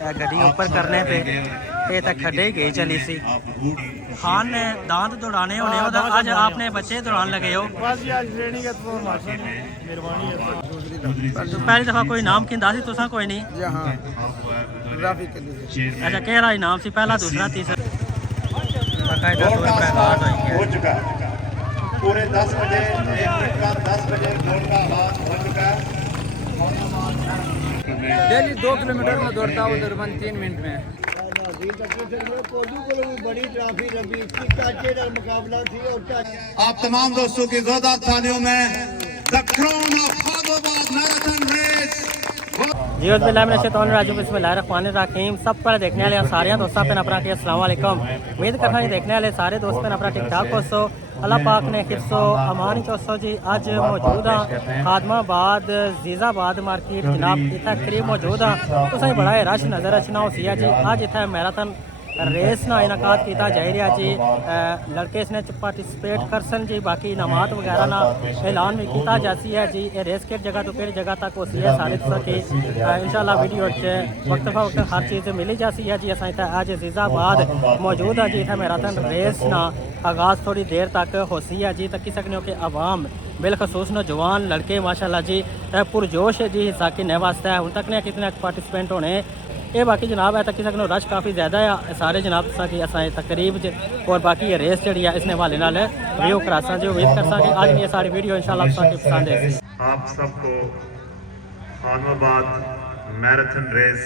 गड्डी ऊपर करने पे ये तक खड्डे ही गई चली सी। खान ने दांत दौड़ाने होने आज आपने बच्चे दौड़ान लगे हो। तो पहली दफा कोई नाम किंदा सी तुसा कोई नहीं? अच्छा केड़ा इनाम सी पहला दूसरा तीसरा? हो चुका पूरे 10 बजे 10 बजे गोल का आगाज हो चुका है। डेली 2 किलोमीटर में दौड़ता हूँ तकरीबन 3 मिनट में। बड़ी ट्रॉफी लगी मुकाबला थी और आप तमाम दोस्तों की जोरदार तालियों में the crown of Faizabad marathon race. बिस्मिल्लाहिर्रहमानिर्रहीम। सब पर देखने वाले सारे दोस्तों पे अपना अस्सलाम वालेकुम। उम्मीद करना देखने वाले सारे दोस्त पे अपना ठीक ठाक हो। अल्लाह पाक ने हिफ्सो अमानी चौसो जी अज मौजूद हाँ खादमाबाद जीजाबाद मार्केट जनाब इतना करीब मौजूद हाँ। तो बड़ा रश नज़र अचना हो सी जी। अज इतना मैराथन रेस ना इनका किया जा रहा जी। लड़के इसने पार्टिसिपेट करसन जी। बाकी इनामात वगैरह ना ऐलान भी किया जाती है जी। ये रेस किस जगह तो किस जगह तक होती है सारे की इंशाल्लाह वीडियो वक्त वक्त हर चीज़ मिली जाती है जी। अस अज जीजाबाद मौजूद है जी। इतना मैराथन रेस ना आगाज़ थोड़ी देर तक होती है जी। तक सकने हो कि आवाम बिलखसूस नौजवान लड़के माशाल्लाह जी पुरजोश है जी हिस्सा किन्ने वास्ते है। हूँ तक ने कितने पार्टिसिपेंट होने ये बाकी जनाब है तक सकने रश काफ़ी ज़्यादा है सारे जनाब कि अस तकरीब और बाकी ये रेस जी इस हवाले व्यू करासा जी। उम्मीद कर कि आज ये सारी वीडियो इंशाल्लाह पसंद है। आप सबको खानमाबाद मैराथन रेस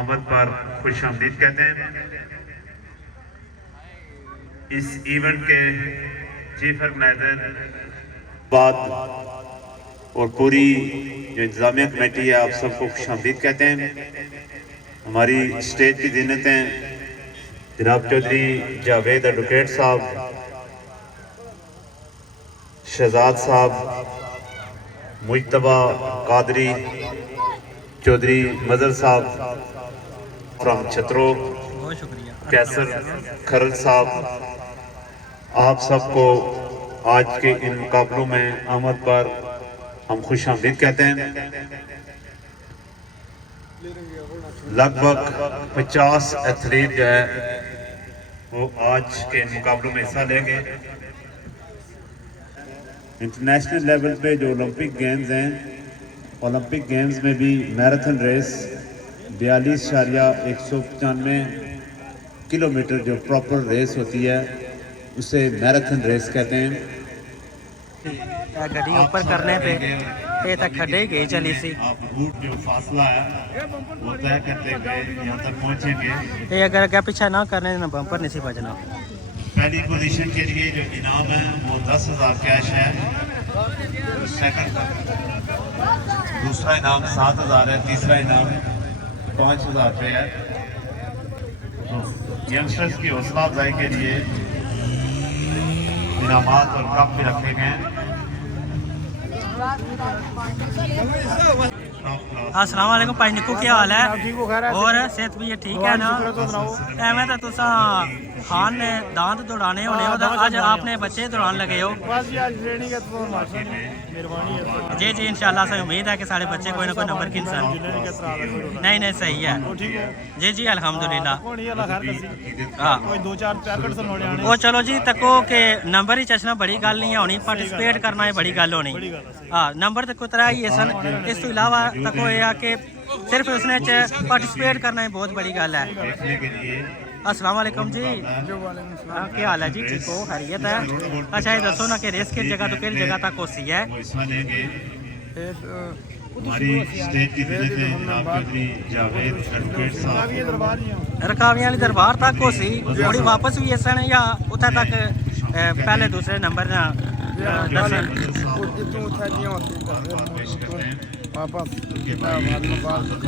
आमद पर खुश आमदीद कहते हैं। इस इवेंट के चीफ ऑर्गेनाइजर बाद और पूरी जो इंतजामिया कमेटी है आप सबको खुशामदीद कहते हैं। हमारी स्टेज की ज़ीनतें जनाब चौधरी जावेद एडवोकेट साहब, शहजाद साहब, मुजतबा कादरी, चौधरी मजर साहब फ्राम छतरो, कैसर खरल साहब, आप सबको आज के इन मुकाबलों में आमद पर हम खुश आमदीद कहते हैं। लगभग 50 एथलीट जो है वो आज के मुकाबलों में हिस्सा लेंगे। इंटरनेशनल लेवल पे जो ओलंपिक गेम्स हैं, ओलंपिक गेम्स में भी मैराथन रेस 42.195 किलोमीटर जो प्रॉपर रेस होती है उसे मैराथन रेस कहते हैं। गड्डी ऊपर करने पे ये तक खड्डे ही गई चली सी। रूट जो फासला है वो तय करते हुए यहाँ तक पहुँचेंगे। ये अगर अगर पीछा ना करने ना बम्पर नहीं सी बजना। पहली पोजीशन के लिए जो इनाम है वो 10,000 कैश है। सेकंड दूसरा इनाम 7,000 है। तीसरा इनाम 5,000 रुपये है। यंगस्टर्स की हौसला अफजाई के लिए इनामात और कप भी रखे गए हैं। अस्सलाम वालेकुम भाई निक्कू क्या हाल है? और सेहत भी ठीक है ना? एवं तो तुसा खान ने दांत दौड़ाने होने आज आपने बच्चे दौड़ान लगे हो। जी जी इंशाल्लाह से उम्मीद है कि सारे बच्चे कोई ना कोई नंबर गिन सन। नहीं नहीं सही है जी जी अल्हम्दुलिल्लाह। हाँ वो चलो जी तको के नंबर ही चचना बड़ी गल नहीं होनी, पार्टिसिपेट करना ही बड़ी गल होनी। हाँ नंबर तो कुछ तरह ही है सन। इस तो इलावा तको ये कि सिर्फ उसने पार्टिसिपेट करना ही बहुत बड़ी गल है। अस्सलाम वालेकुम जी। क्या हाल है जी? ठीक हो खैरियत है? अच्छा ये दसो ना कि रेस किस जगह तो किस जगह तक होती है? रकावियां वाली दरबार तक हो सी थोड़ी वापस भी सन या उतना तक पहले दूसरे नंबर ना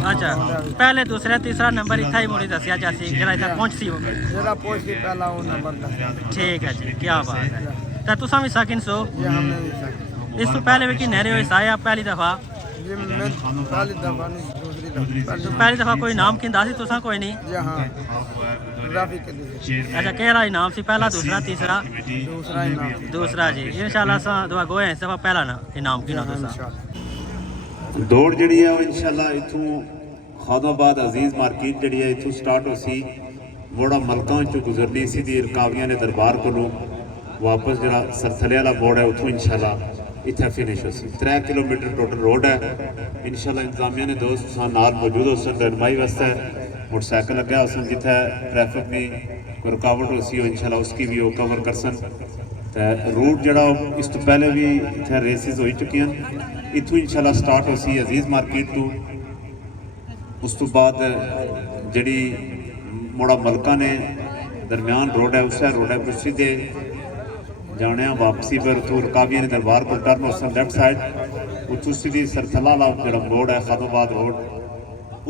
अच्छा पहले दूसरा तीसरा नंबर इतना ही मुड़ी दसिया जासी जरा इतना पहुंचती हो। ठीक है जी क्या बात है। तो तुसा भी सकिन सो इस तो पहले भी कि नहरे हो आया पहली दफा? पहली दफा कोई नाम किंदा सी तुसा कोई नहीं? अच्छा केड़ा इनाम सी पहला दूसरा तीसरा? दूसरा जी इंशाल्लाह दुआ गोए इस दफा पहला ना इनाम की ना तुसा। दौड़ जी है इंशाल्लाह इथों खादाबाद अजीज मार्केट जी है इतों स्टार्ट हो सी मोड़ा मलकों चो गुजरनी सीधी रकाबियां ने दरबार को वापस जरा सरथले वाला मोड़ है उतों इंशाल्लाह इतना फिनिश हो सी 3 किलोमीटर टोटल रोड है इंशाल्लाह इंतजामिया ने दोस्त नाल मौजूद हो सन रहनमाई वास्ते मोटरसाइकिल लगे हो सन जिथे ट्रैफिक में कोई रुकावट हो सी इंशाल्लाह उसकी भी वो कवर कर सन रूट जरा इस तो पहले भी इतने रेसिस हो चुकी हैं इतों इंशाल्लाह स्टार्ट हो सी अजीज मार्केट तो उस तो बाद जी मोड़ा मलका ने दरम्यान रोड है उस रोड है पर सीधे जाने वापसी पर तो रकाबिया ने दरबार को टर्न हो सन लेफ्ट साइड उतों सीधी सरथला वाला जो रोड है खादाबाद रोड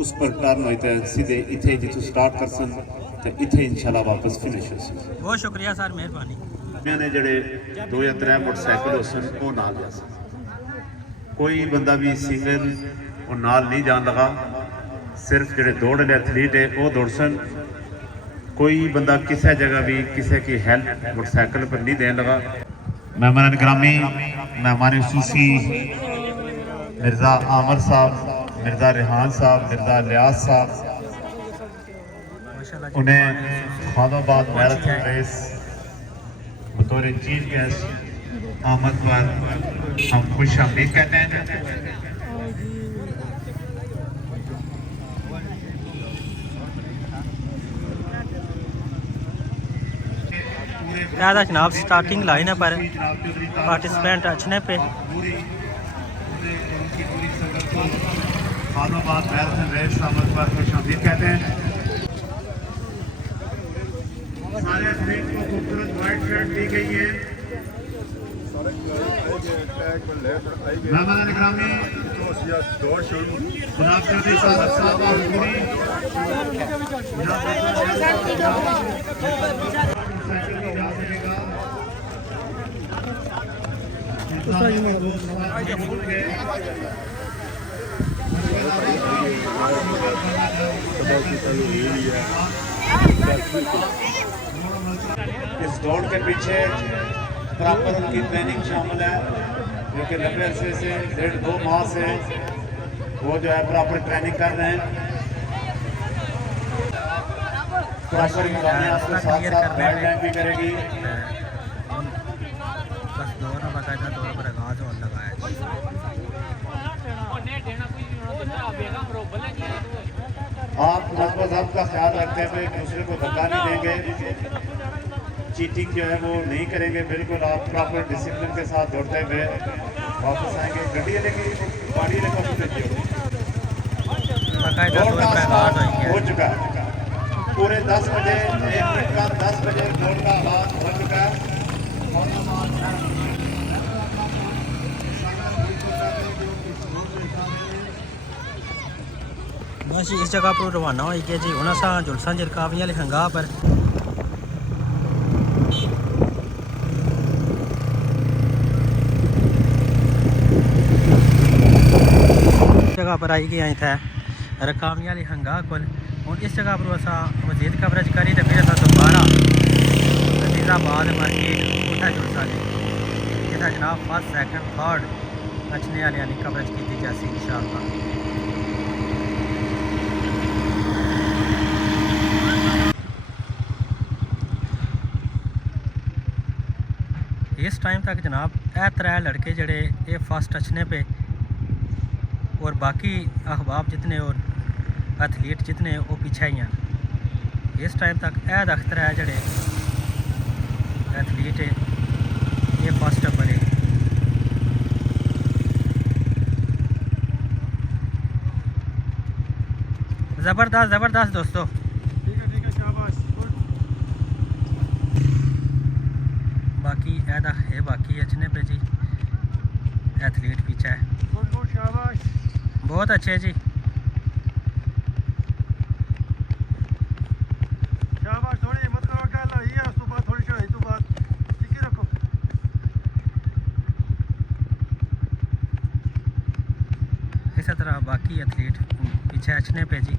उस पर टर्न हो सीधे इतने जितों स्टार्ट कर सन तो इतने इंशाल्लाह वापस फिनिश हो सी बहुत शुक्रिया सर मेहरबानी ने जड़े 2 या 3 मोटरसाइकिल हो सन वो नाल जा सन कोई बंदा भी सिंगल वो नाल नहीं जान लगा सिर्फ जड़े दौड़ वाले एथलीट है वो दौड़ सन कोई बंदा किसी जगह भी किसी की हेल्प मोटरसाइकिल पर नहीं देने लगा मेहमान ग्रामी मेहमान सूफी मिर्ज़ा आमर साहब मिर्ज़ा रेहान साहब मिर्ज़ा लियाज साहब उन्हें खादाबाद मैराथन रेस बतौर चीफ गेस्ट आमद पर हम खुश आमदीद कहते हैं। ज़्यादा जनाब स्टार्टिंग लाइन है पर पार्टिसिपेंट अच्छने पे खादाबाद मैराथन रेस आमद पर खुश आमदीद कहते हैं। सारे एथलीट को खूबसूरत व्हाइट शर्ट दी गई है। मेहमान ग्रामी जनाब चौधरी साहब और पूरी इस दौड़ के पीछे प्रॉपर उनकी ट्रेनिंग शामिल है जो कि लंबे अरसे से 1.5-2 माह से वो जो है प्रॉपर ट्रेनिंग कर रहे हैं। प्रॉपर आपके साथ साथ गाइडलाइन भी करेगी। बस दौर बाकायदा दौर पर आगाज होने लगा है। आप नज़्म का ख्याल रखते हुए दूसरे को धक्का नहीं देंगे, चीटिंग जो है वो नहीं करेंगे, बिल्कुल आप प्रॉपर डिसिप्लिन के साथ दौड़ते हुए वापस आएंगे। गड्डी लेके गाड़ी लेकर हो चुका है पूरे 10 बजे 1 मिनट का 10 बजे दौड़ का आगाज हो चुका है। बस इस जगह पर रवाना हो गया जी उन्हें सा जुलसा जरकावियाँ लिखंगा पर जगह पर आई गए थे रकावियाँ लिखंगा कुल हूँ इस जगह पर असा मजीद कवरेज करी तो फिर असा दोबारा अजीज़ाबाद मार्केट उठा जुलसा जी जितना जनाब फर्स्ट सैकेंड थर्ड अच्छने वाले कवरेज की जासी इंशाअल्लाह। इस टाइम तक जनाब ए 3 लड़के जड़े ये फर्स्ट अच्छने पे और बाकी अहबाब जितने और एथलीट जितने वो पीछे ही हैं। इस टाइम तक ए अख्तर है जड़े एथलीट है ये फर्स्ट नंबर है। ज़बरदस्त ज़बरदस्त दोस्तों। बाकी ऐदा है बाकी अच्छने पे जी एथलीट पीछे है बहुत अच्छे जी। इसी तरह बाकी एथलीट पीछे अच्छने पे जी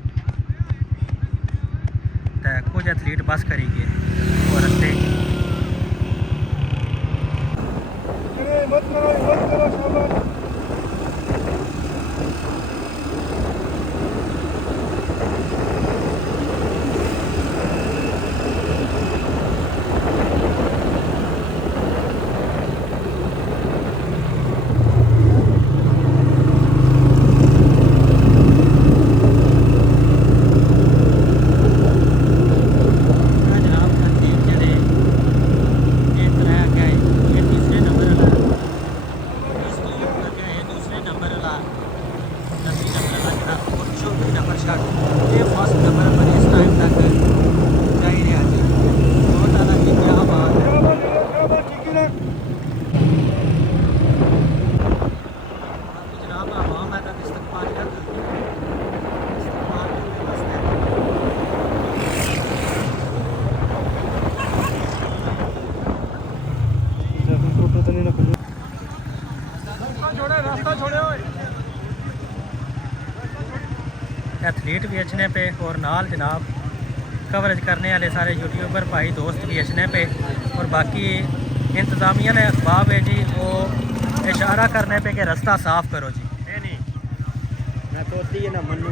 तो कुछ एथलीट बस करी गए और रस्ते ये फर्स्ट नंबर पर इस टाइम तक जा ही रहा जी। बहुत ज़्यादा जी, क्या बात है। जनाब आवाम है तक इस्तकबाल कर एथलीट भी अचने पे और नाल जनाब कवरेज करने वाले सारे यूट्यूबर भाई दोस्त भी अचने पे और बाकी इंतज़ामिया ने अखबाब है जी वो इशारा करने पे कि रास्ता साफ़ करो जी। नहीं मैं तो ना मनु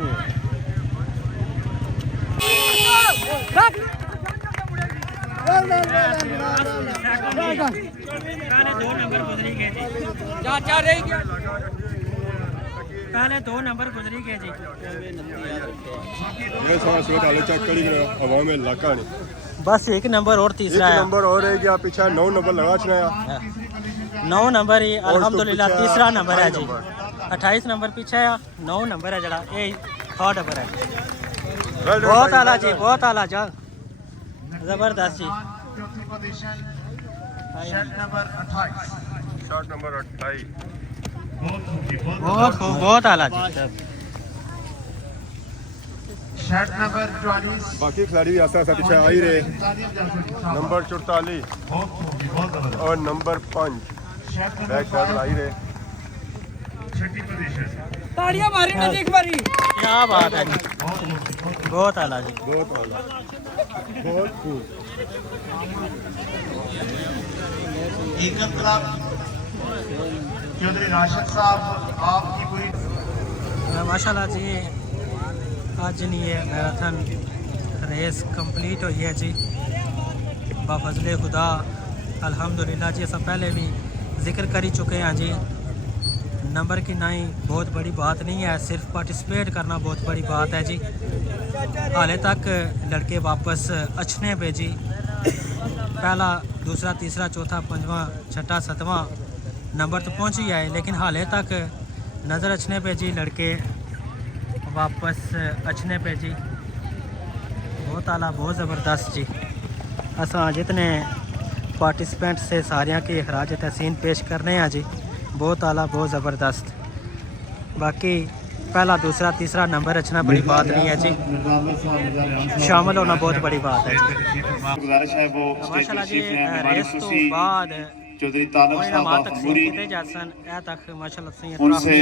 पहले 2 नंबर गुजरी गए जी। पहले 2 नंबर गुजरी गए जी। ये सारा सूरत हाल चेक करी हवा में इलाका नहीं बस एक नंबर और तीसरा है। नंबर और है क्या पीछे 9 नंबर लगा चुना 9 नंबर ही और अल्हम्दुलिल्लाह तो पीछे तीसरा नंबर है जी। 28 28 नंबर पीछे है, 9 नंबर है जरा ये 3rd नंबर है। बहुत आला जी, बहुत आला जा जबरदस्त जी। शर्ट नंबर 28 बहुत खूब, बहुत आला जी। शर्ट नंबर 44 बाकी खिलाड़ी भी आस्ता आस्ता पीछे आ ही रहे। नंबर 44 और नंबर 5 बैक साइड आ ही रहे। ताड़ियां मारी ना जी एक बारी। क्या बात है जी, बहुत आला जी। बहुत आला बहुत खूब ईगल क्लब चौधरी राशिद साहब आपकी पूरी माशाल्लाह जी आज नहीं है मैराथन रेस कंप्लीट हुई है जी बाफजले खुदा अल्हम्दुलिल्लाह जी। सब पहले भी जिक्र कर ही चुके हैं जी। नंबर की नहीं बहुत बड़ी बात नहीं है, सिर्फ पार्टिसिपेट करना बहुत बड़ी बात है जी। हाले तक लड़के वापस अच्छने पे जी, पहला दूसरा तीसरा चौथा पंजवां छठा सतवां नंबर तो पहुंच ही आए, लेकिन हाले तक नज़र अच्छने पे जी लड़के वापस अच्छने पे जी। बहुत आला, बहुत ज़बरदस्त जी। असा जितने पार्टिसिपेंट से सारियां की खराज तहसीन पेश करने हैं जी। बहुत आला, बहुत ज़बरदस्त। बाकी पहला दूसरा तीसरा नंबर रचना बड़ी बात नहीं है जी, शामिल होना बहुत बड़ी बात है जी। गुजारिश है वो माशाल्लाह जी हमारी रेस तो खुशी बाद चौधरी तालब साहब तकसीम पूरी कीते जासन ए तक माशाल्लाह से उनसे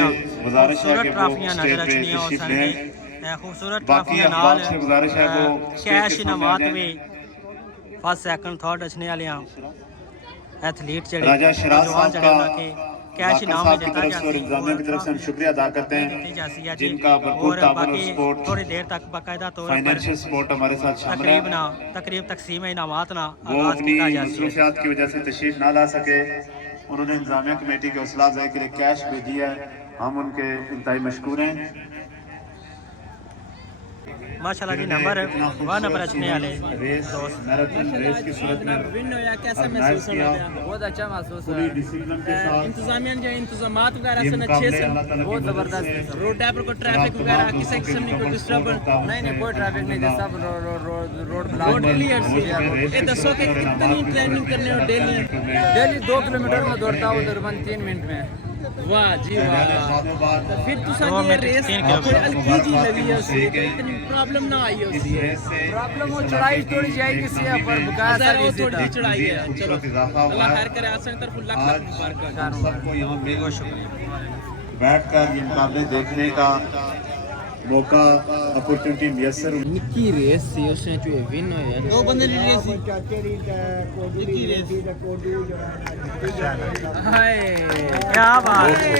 गुजारिश है कि वो ट्राफियां नजर स्टेज पे रचनियां हो तशरीफ सन लें। खूबसूरत बाकी ट्राफियां अखबार नाल से गुजारिश है वो कैश स्टेज पे इनामात आ भी फर्स्ट सेकंड थर्ड रचने वाले एथलीट जेडे राजा शिराज नौजवान साहब जेडे का उन्हें के कैश बाका इनाम साहब में की दिता तरफ से और जासी इंतजामिया की तरफ से हम शुक्रिया अदा करते हैं दी जासी है जी। जिनका भरपूर और ताबन और बाकी सपोर्ट थोड़ी देर तक बाकायदा तौर पर फाइनेंशियल सपोर्ट हमारे साथ शामिल है। तकरीब तकसीम इनामात ना वो आगाज अपनी किया जासी है। मसरूफियात की वजह से तशरीफ ना ला सके, उन्होंने इंतजामिया कमेटी के हौसला अफजाई के लिए कैश भेजी है, हम उनके इंतहाई मशकूर हैं। माशाल्लाह जी नंबर 1 नंबर रचने वाले रेस मैराथन रेस की सूरत में विन होया कैसा ऑर्गेनाइज महसूस हो किया, रहा है? बहुत अच्छा महसूस हो पूरी रहा है। डिसिप्लिन के साथ इंतजामिया जो इंतजामात वगैरह ये से अच्छे मुकाबले से अल्लाह ताला की बहुत मदद जबरदस्त से है। रोड ड्राइवर को ट्रैफिक वगैरह किसी किस्म की कोई डिस्टर्बेंस नहीं कोई ट्रैफिक नहीं है, सब रोड क्लियर से है। ये दसो कि कितनी ट्रेनिंग करने हो डेली 2 किलोमीटर में दौड़ता हूँ तकरीबन 3 मिनट में। वाह जी वाह। तो फिर तुसा ये रेस कोई हल्की जी लगी है उससे, इतनी प्रॉब्लम ना आई है उससे। प्रॉब्लम वो चढ़ाई थोड़ी जाए किसी है पर बकाया वो थोड़ी चढ़ाई है। चलो अल्लाह खैर करे, आसान तरफ लाख लाख मुबारक। सबको यहाँ मिल बैठकर ये मुकाबले देखने का मौका अपॉर्चुनिटी मैसर निक्की रेस थी उसने जो विन हो यार 2 बंदे की रेस थी। निक्की रेस हाय क्या बात है।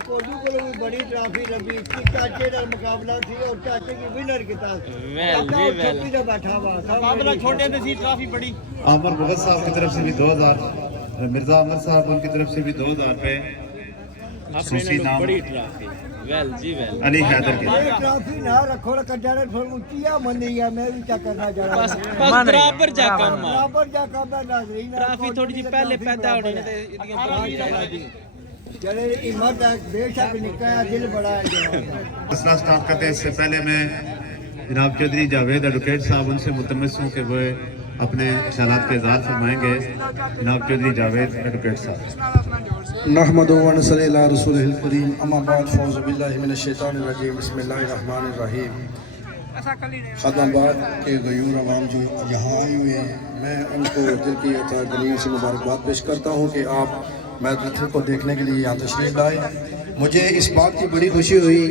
कोडू को भी बड़ी ट्रॉफी लगी इसकी चाचे का मुकाबला थी और चाचे की विनर के साथ बैठा हुआ मुकाबला छोटे में थी, ट्रॉफी बड़ी। आमर भगत साहब की तरफ से भी 2000, मिर्जा अमर साहब उनकी तरफ से भी 2000 रुपए खुसूसी नाम बड़ी ट्रॉफी वेल जी वेल। अली हैदर के ये ट्रॉफी ना रखो कजारा थोड़ी ऊंचिया मंदी है, मैं भी क्या करना जा रहा बस हूं बराबर जा काम बराबर जा काम नाजरीन ट्रॉफी थोड़ी जी पहले पैदा होनी है। चले हिम्मत है बेशक निकला है दिल बड़ा है जवान का। मसला स्टार्ट करते हैं इससे पहले मैं जनाब चौधरी जावेद एडवोकेट साहब उनसे मुतमस हूँ कि वो अपने ख्यालात का इज़हार फरमाएंगे। जनाब चौधरी जावेद एडवोकेट साहब। नहमदु व नसल्ली अला रसूलिल करीम अम्मा बाद फ़ौज़ु बिल्लाहि मिनश शैतानिर रजीम बिस्मिल्लाहिर रहमानिर रहीम। ख़दमाबाद के गयूर अवाम जो यहाँ आए हुए हैं, मैं उनको दिल की अतागनियों से मुबारकबाद पेश करता हूँ कि आप मैराथन को देखने के लिए यहाँ तशरीफ़ लाए। मुझे इस बात की बड़ी खुशी हुई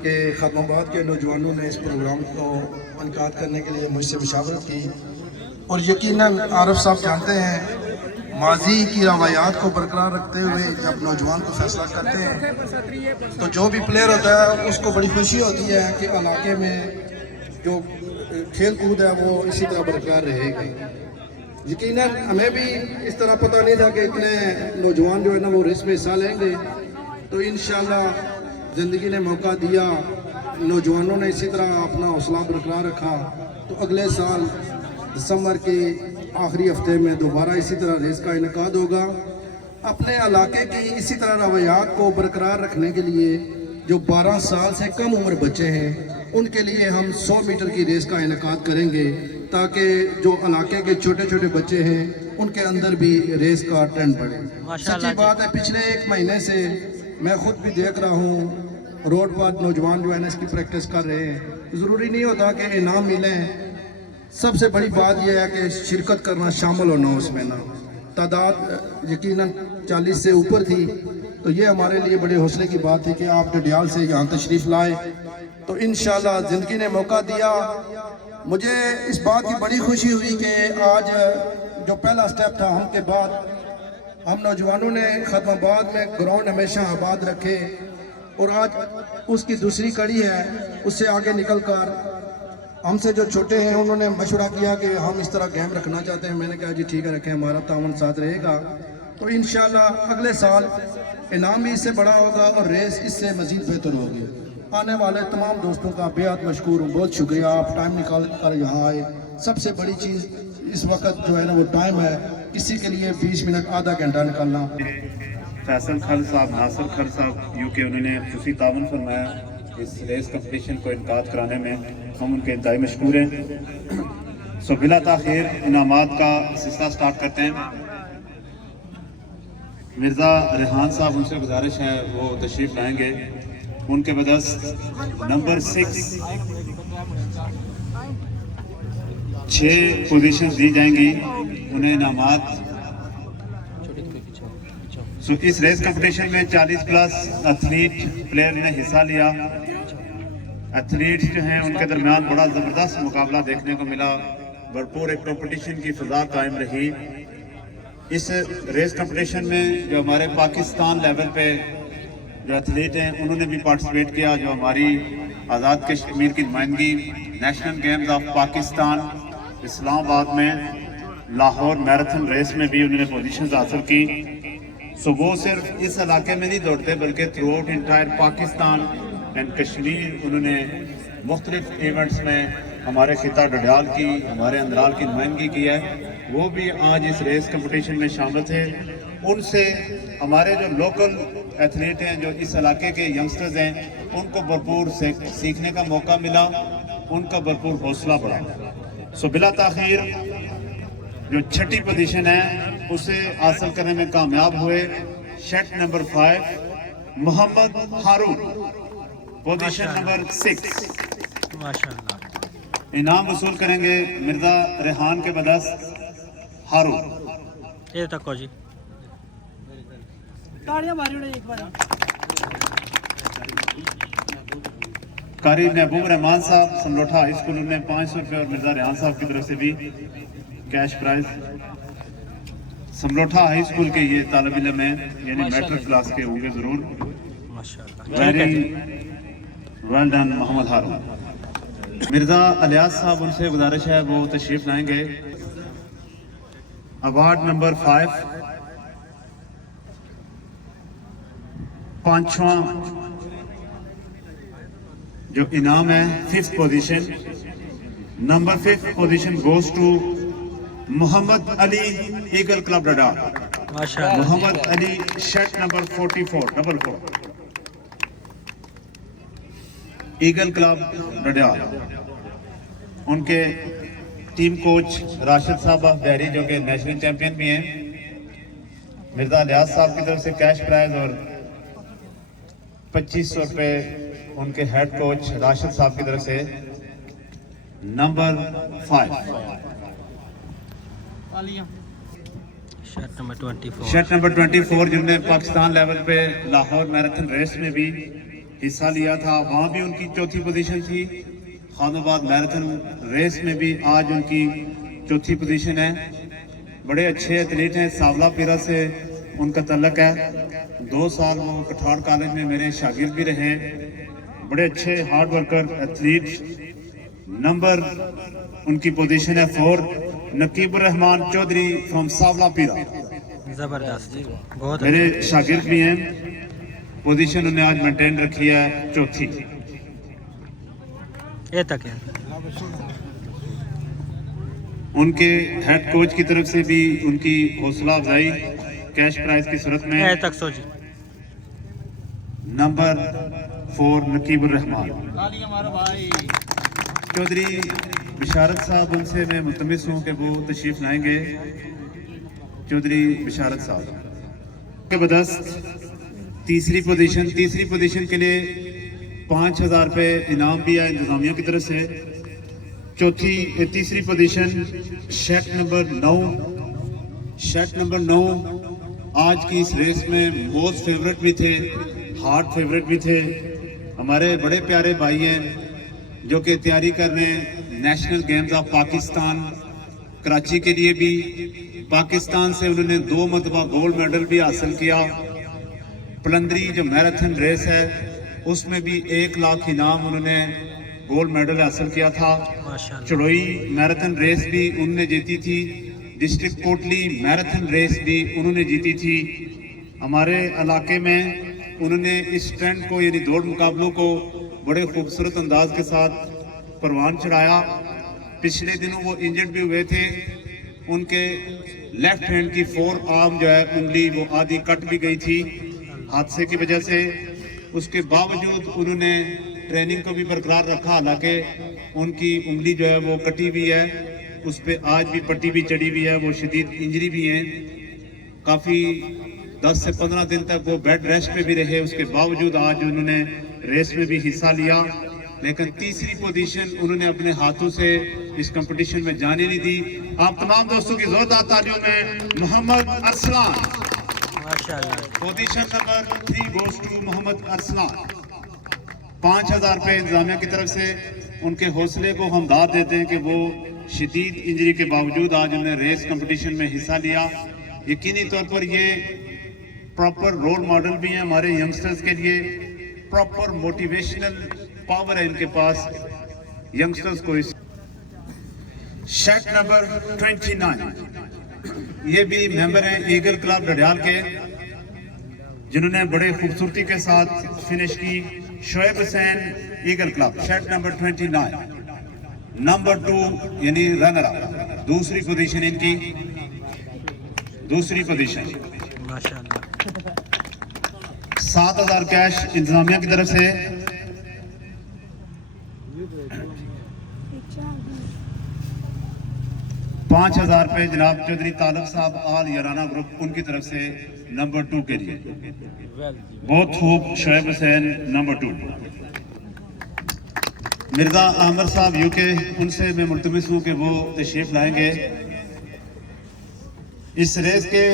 कि ख़दमाबाद के नौजवानों ने इस प्रोग्राम को इनकाद करने के लिए मुझसे मुशावरत की। और यकीनन आरफ साहब जानते हैं, माजी की रवायात को बरकरार रखते हुए जब नौजवान को फैसला करते हैं तो जो भी प्लेयर होता है उसको बड़ी खुशी होती है कि इलाके में जो खेल कूद है वो इसी तरह बरकरार रहेगा। यकीनन हमें भी इस तरह पता नहीं था कि इतने नौजवान जो है ना वो रेस में हिस्सा लेंगे, तो इंशाल्लाह ज़िंदगी ने मौका दिया, नौजवानों ने इसी तरह अपना हौसला बरकरार रखा, तो अगले साल दिसंबर के आखिरी हफ्ते में दोबारा इसी तरह रेस का इनकाद होगा। अपने इलाके की इसी तरह रवायात को बरकरार रखने के लिए जो 12 साल से कम उम्र बच्चे हैं उनके लिए हम 100 मीटर की रेस का इनकाद करेंगे, ताकि जो इलाके के छोटे छोटे बच्चे हैं उनके अंदर भी रेस का ट्रेंड बढ़े। सच्ची बात है, पिछले 1 महीने से मैं खुद भी देख रहा हूँ रोड पर नौजवान जो है ना इसकी प्रैक्टिस कर रहे हैं। ज़रूरी नहीं होता कि इनाम मिलें, सबसे बड़ी बात यह है कि शिरकत करना, शामिल होना उसमें ना। तादाद यकीनन 40 से ऊपर थी, तो ये हमारे लिए बड़े हौसले की बात थी कि आप डडियाल से यहाँ तशरीफ़ लाए, तो इंशाल्लाह ज़िंदगी ने मौका दिया। मुझे इस बात की बड़ी खुशी हुई कि आज जो पहला स्टेप था हम के बाद हम नौजवानों ने ख़दमाबाद में ग्राउंड हमेशा आबाद रखे, और आज उसकी दूसरी कड़ी है। उससे आगे निकल कर हमसे जो छोटे हैं उन्होंने मशवरा किया कि हम इस तरह गेम रखना चाहते हैं। मैंने कहा जी ठीक है रखें, हमारा तावन साथ रहेगा। तो इंशाल्लाह अगले साल इनाम भी इससे बड़ा होगा और रेस इससे मज़ीद बेहतर होगी। आने वाले तमाम दोस्तों का बेहद मशकूर हूँ, बहुत शुक्रिया, आप टाइम निकाल कर यहाँ आए। सबसे बड़ी चीज़ इस वक्त जो है ना वो टाइम है, किसी के लिए 20 मिनट आधा घंटा निकालना। फैसल खल साहब, नासिर खल साहब यूके, उन्होंने खुशी तावन फरमाया इस रेस कंपटीशन को इनकाद कराने में, हम उनके इंतहाई मशकूर हैं। सो बिला ताखिर इनामात का सिलसिला स्टार्ट करते हैं। मिर्ज़ा रेहान साहब, उनसे गुजारिश है वो तशरीफ़ लाएंगे। उनके बदस नंबर 6 पोजीशन दी जाएंगी उन्हें इनामात। सो इस रेस कंपटीशन में 40 प्लस एथलीट प्लेयर ने हिस्सा लिया। एथलीट्स जो हैं उनके दरमियान बड़ा ज़बरदस्त मुकाबला देखने को मिला, भरपूर एक कंपटीशन की फ़िज़ा कायम रही। इस रेस कंपटीशन में जो हमारे पाकिस्तान लेवल पे जो एथलीट हैं उन्होंने भी पार्टिसिपेट किया। जो हमारी आज़ाद कश्मीर की नुमाइंदगी national games of Pakistan Islamabad में लाहौर मैराथन रेस में भी उन्होंने पोजीशंस हासिल की। सो वो सिर्फ इस इलाके में नहीं दौड़ते बल्कि through out entire Pakistan and Kashmir उन्होंने मुख्तलिफ इवेंट्स में हमारे खिता डडियाल की, हमारे अंदराल की नुमाइंदगी की है। वो भी आज इस रेस कंपटीशन में शामिल थे। उनसे हमारे जो लोकल एथलीट हैं, जो इस इलाके के यंगस्टर्स हैं, उनको भरपूर सीखने का मौका मिला, उनका भरपूर हौसला बढ़ा। सो बिला ताखीर जो 6ठी पोजीशन है उसे हासिल करने में कामयाब हुए शेट नंबर 5 मोहम्मद हारून, पोजीशन नंबर 6। माशाल्लाह। इनाम वसूल करेंगे मिर्जा रेहान के बदस हारून। ये तक को जी कारी महबूब रहमान साहब समलोठा हाई स्कूल, उन्हें 500 रुपये और मिर्जा रेहान साहब की तरफ से भी कैश प्राइज। समलोठा हाई स्कूल के ये तालिब इल्म हैं, यानी मैट्रिक क्लास के होंगे जरूर। माशाल्लाह, वेरी वेल डन मोहम्मद हारून। मिर्जा अलियास साहब, उनसे गुजारिश है वो तशरीफ लाएंगे। अवार्ड नंबर 5 पांचवा जो इनाम है 5th position, number 5th position goes to Mohammad Ali, Eagle Club डडा। माशाल्लाह। Mohammad Ali shirt number 44 Eagle Club Dadyal. उनके टीम कोच राशिद साहब बहरी जो कि नेशनल चैंपियन भी हैं। मिर्जा लियाज साहब की तरफ से कैश प्राइज और 2500 रुपये उनके हेड कोच राशिद साहब की तरफ से। Number 5 shirt number 24 shirt number 24 जिन्होंने पाकिस्तान लेवल पे लाहौर मैराथन रेस में भी हिस्सा लिया था, वहाँ भी उनकी चौथी पोजीशन थी। खानाबाद मैराथन रेस में भी आज उनकी चौथी पोजीशन है। बड़े अच्छे एथलीट हैं, सावला पीरा से उनका तल्लक है। 2 साल वो कठाड़ कॉलेज में मेरे शागिर्द भी रहे। बड़े अच्छे हार्ड वर्कर एथलीट। नंबर उनकी पोजीशन है 4 नकीबुर रहमान चौधरी फ्रॉम सावला पीरा। जबरदस्त, बहुत मेरे शागिर्द भी हैं। पोजीशन उन्हें आज मेंटेन रखी है चौथी। ये तक है। उनके हेड कोच की तरफ से भी उनकी हौसला अफजाई कैश प्राइज की सूरत में। ये तक सो जी। नंबर 4 नकीबुर रहमान चौधरी बिशारत साहब, उनसे मैं मुतमिस हूँ कि वो तशरीफ लाएंगे। चौधरी बिशारत साहब के बदस्त तीसरी पोजीशन के लिए 5000 रुपये इनाम भी है इंतजामिया की तरफ से। तीसरी पोजीशन शर्ट नंबर 9 आज की इस रेस में मोस्ट फेवरेट भी थे, हार्ड फेवरेट भी थे। हमारे बड़े प्यारे भाई हैं जो कि तैयारी कर रहे हैं national games of Pakistan Karachi के लिए भी। पाकिस्तान से उन्होंने 2 मरतबा गोल्ड मेडल भी हासिल किया। पलंदरी जो मैराथन रेस है उसमें भी 1 लाख इनाम उन्होंने गोल्ड मेडल हासिल किया था। चड़ोई मैराथन रेस भी उन्होंने जीती थी। डिस्ट्रिक्ट कोटली मैराथन रेस भी उन्होंने जीती थी। हमारे इलाके में उन्होंने इस ट्रेंड को यानी दौड़ मुकाबलों को बड़े खूबसूरत अंदाज के साथ परवान चढ़ाया। पिछले दिनों वो इंजर्ड भी हुए थे। उनके लेफ्ट हैंड की 4 आर्म जो है उंगली वो आधी कट भी गई थी हादसे की वजह से। उसके बावजूद उन्होंने ट्रेनिंग को भी बरकरार रखा, हालांकि उनकी उंगली जो है वो कटी हुई है, उस पर आज भी पट्टी भी चढ़ी हुई है, वो शदीद इंजरी भी है। काफ़ी 10 से 15 दिन तक वो बेड रेस्ट पे भी रहे। उसके बावजूद आज उन्होंने रेस में भी हिस्सा लिया, लेकिन तीसरी पोजीशन उन्होंने अपने हाथों से इस कंपटीशन में जाने नहीं दी। आप तमाम दोस्तों की जोरदार तालियों में Mohammad Arsalan. Position number 3 goes to Mohammad Arsalan. 5000 रुपये इंतजामिया की तरफ से। उनके हौसले को हम दाद देते हैं कि वो शदीद इंजरी के बावजूद आज उन्होंने रेस कंपटीशन में हिस्सा लिया। यकीनी तौर पर ये प्रॉपर रोल मॉडल भी हैं हमारे यंगस्टर्स के लिए। प्रॉपर मोटिवेशनल पावर है इनके पास यंगस्टर्स को। इस शर्ट नंबर 29 ये भी मेंबर हैं ईगल क्लब डडियाल के, जिन्होंने बड़े खूबसूरती के साथ फिनिश की। Shoaib Hussain eagle club shirt number 29 number 2 यानी रनर अप। दूसरी पोजीशन इनकी, दूसरी पोजीशन। माशाल्लाह। 7000 कैश इंतजामिया की तरफ से। 5000 रुपये जनाब चौधरी तालब साहब आल याराना ग्रुप उनकी तरफ से नंबर 2 के लिए। बहुत खूब शोएब हुसैन नंबर 2। मिर्जा आमिर साहब यूके, उनसे मैं मुल्तमिस हूँ कि वो तशरीफ लाएंगे। इस रेस के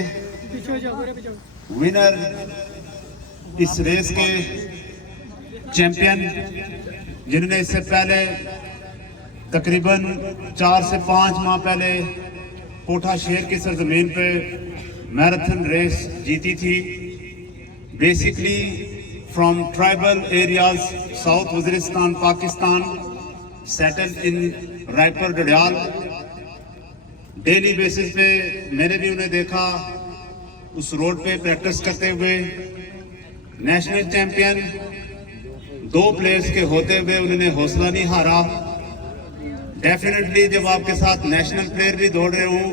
विनर, इस रेस के चैंपियन, जिन्होंने इससे पहले तकरीबन 4 से 5 माह पहले कोठा शेर की सरजमीन पे मैराथन रेस जीती थी। Basically from tribal areas south Waziristan Pakistan, settle in Raipur Dadiyal. Daily basis पे मैंने भी उन्हें देखा उस रोड पे प्रैक्टिस करते हुए। नेशनल चैंपियन 2 प्लेयर्स के होते हुए उन्होंने हौसला नहीं हारा। डेफिनेटली जब आपके साथ नेशनल प्लेयर भी दौड़ रहे हों,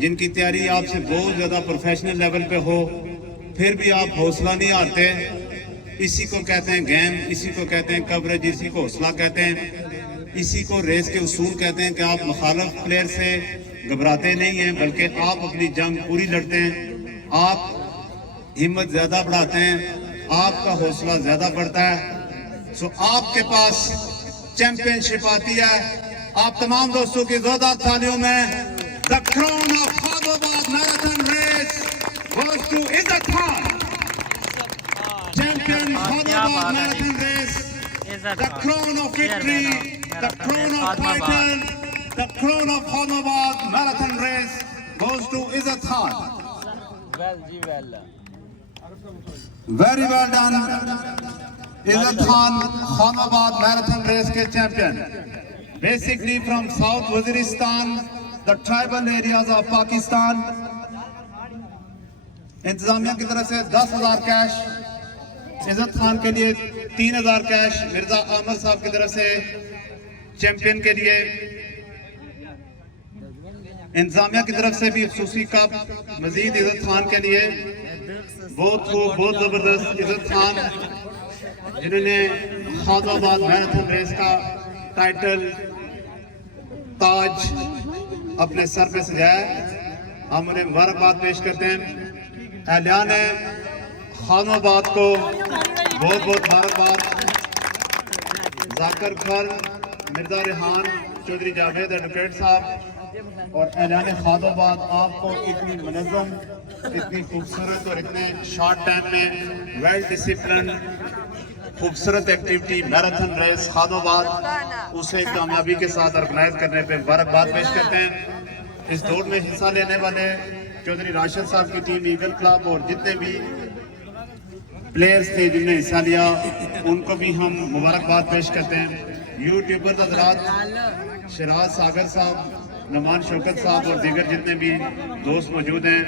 जिनकी तैयारी आपसे बहुत ज़्यादा प्रोफेशनल लेवल पे हो, फिर भी आप हौसला नहीं हारते। इसी को कहते हैं गेम, इसी को कहते हैं कवरेज, इसी को हौसला कहते हैं, इसी को रेस के उसूल कहते हैं कि आप मुखालिफ प्लेयर से घबराते नहीं हैं, बल्कि आप अपनी जंग पूरी लड़ते हैं। आप हिम्मत ज़्यादा बढ़ाते हैं, आपका हौसला ज़्यादा बढ़ता है। सो आपके पास चैंपियनशिप आती है। आप तमाम दोस्तों की जोरदार तालियों में the crown of Khadobad marathon race goes to Izzat Khan, champion Khanabad marathon race. The crown of victory, the crown of title, the crown of Khanabad marathon race goes to Izzat Khan. Very well done. Izzat Khan, Khanabad marathon race के champion. Basically from South Waziristan, the tribal areas of Pakistan. इंतजामिया की तरफ से 10,000 cash, इज़्ज़त खान के लिए 3,000 cash, Mirza आमर साहब की तरफ से चैंपियन के लिए इंतजामिया की तरफ से भी खुसूसी कप मजीद इज़्ज़त खान के लिए। बहुत खूब, बहुत जबरदस्त इज़्ज़त खान जिन्होंने खादाबाद मैराथन रेस का टाइटल ताज अपने सर पे सजाया। हम उन्हें मुबारकबाद पेश करते हैं। एहलियान खानाबाद को बहुत बहुत मुबारकबाद। जाकर खर, मिर्जा रेहान, चौधरी जावेद एडवोकेट साहब और एहलियान खानाबाद, आपको इतनी मुनज़्ज़म, इतनी खूबसूरत और इतने शॉर्ट टाइम में वेल डिसिप्लिन खूबसूरत एक्टिविटी मैराथन रेस खानाबाद उसे कामयाबी के साथ ऑर्गेनाइज करने पे मुबारकबाद पेश करते हैं। इस दौड़ में हिस्सा लेने वाले चौधरी राशिद साहब की टीम, ईगल क्लब और जितने भी प्लेयर्स थे जिनने हिस्सा लिया, उनको भी हम मुबारकबाद पेश करते हैं। यूट्यूबर हज़रात शराज सागर साहब, नमान शौकत साहब और दीगर जितने भी दोस्त मौजूद हैं,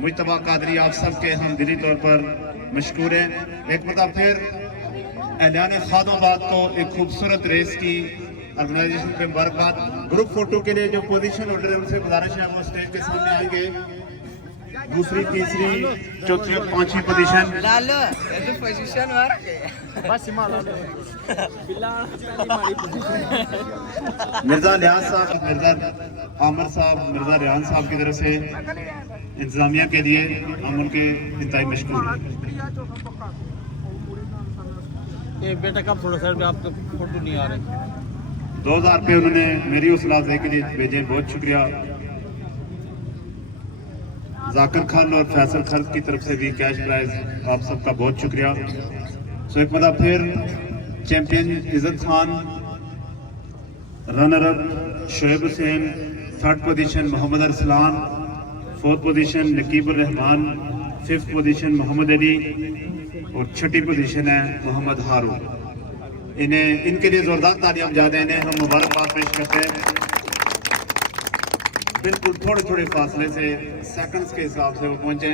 मुजतबा कादरी, आप सब के हम दिली तौर पर मशकूर हैं। एक मतलब फिर एहलियान खानाबाद को एक खूबसूरत रेस की ऑर्गेनाइजेशन पे मुबारकबाद। ग्रुप फोटो के लिए जो पोजीशन होल्डर है उनसे गुजारिश है वो स्टेज के सामने आएंगे। दूसरी, तीसरी, चौथी और पांचवी पोजीशन। मिर्जा लियाज साहब, मिर्जा आमर साहब, मिर्जा रेहान साहब की तरफ से इंतजामिया के लिए हम उनके इंतहाई मशकूर हैं। बेटा कब थोड़ा सर आपके फोटो नहीं आ रहे। 2000 रुपये उन्होंने मेरी हौसला अफजाई के लिए भेजे, बहुत शुक्रिया। जाकिर खान और फैसल खर्च की तरफ से भी कैश प्राइज, आप सबका बहुत शुक्रिया। सो एक मतलब फिर champion Izzat Khan, runner up Shoaib Hussain, third position Mohammad Arsalan, fourth position Naqibur Rahman, fifth position Mohammad Ali और छठी पोजीशन है मोहम्मद हारून। इन्हें, इनके लिए जोरदार तालियां हम जाते हैं, हम मुबारकबाद पेश करते हैं। बिल्कुल थोड़े थोड़े फासले से, सेकंड्स के हिसाब से वो पहुंचे।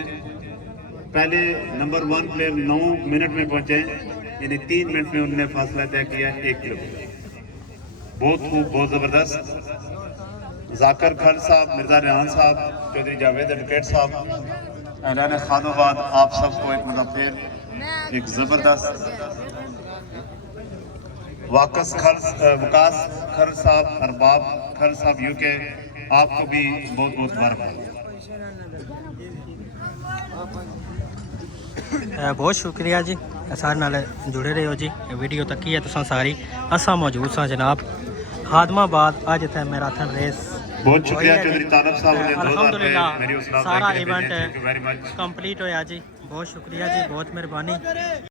पहले नंबर 1 प्लेयर 9 मिनट में पहुंचे, यानी 3 मिनट में उन्होंने फासला तय किया 1 किलोमीटर। बहुत खूब, बहुत ज़बरदस्त। जाकिर खर साहब, मिर्जा रेहान साहब, चौधरी जावेद एडवोकेट साहब, एहलियान खानाबाद, आप सबको एक मतलब फिर एक ज़बरदस्त। वकास खर साहब, अरबाब खर साहब यूके, आपको भी बहुत बहुत मुबारकबाद। बहुत शुक्रिया जी, सारे नाल जुड़े रहे हो जी। वीडियो तक ही है तुसां सारी असां मौजूद सा जनाब खादमाबाद। अज इत्थे मैराथन रेस बहुत शुक्रिया चौधरी तालब साहब ने 2000 अल्हम्दुलिल्लाह मेरी हौसला सारा अफजाई के लिए इवेंट भेजे। Thank you very much. Complete होया जी। बहुत शुक्रिया जी, बहुत मेहरबानी।